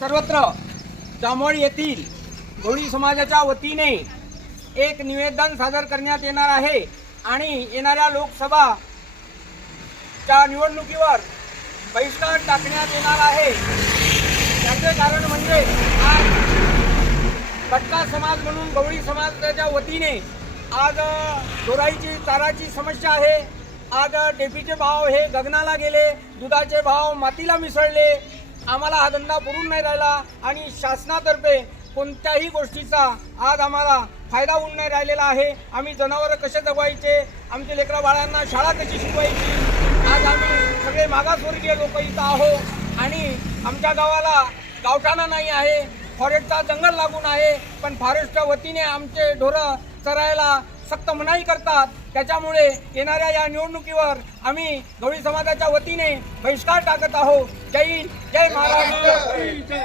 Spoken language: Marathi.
सर्वत्र जांभळ येथील गवळी समाजाच्या वतीने एक निवेदन सादर करण्यात येणार आहे आणि येणाऱ्या लोकसभाच्या निवडणुकीवर बहिष्कार टाकण्यात येणार आहे. त्याचे कारण म्हणजे आज कटका समाज म्हणून गवळी समाजाच्या वतीने आज अ, दोराईची चाराची समस्या आहे. आज डेपीचे भाव हे गगनाला गेले दुधाचे भाव मातीला मिसळले. आम्हाला हा धंदा पुरून नाही राहिला आणि शासनातर्फे कोणत्याही गोष्टीचा आज आम्हाला फायदा होऊन नाही राहिलेला आहे. आम्ही जनावरं कसे जगवायचे? आमचे लेकरा बाळांना शाळा कशी शिकवायची? आज आम्ही सगळे मागासवर्गीय लोक इथं आहो आणि आमच्या गावाला गावठाणा नाही आहे. फॉरेस्टचा जंगल लागून आहे. पण फॉरेस्टच्या वतीने आमचे ढोरं चरायला सक्त मनाई करतात. त्याच्यामुळे येणाऱ्या या निवडणुकीवर आम्ही गवळी समाजाच्या वतीने बहिष्कार टाकत आहोत. जय हिंद जय महाराष्ट्र.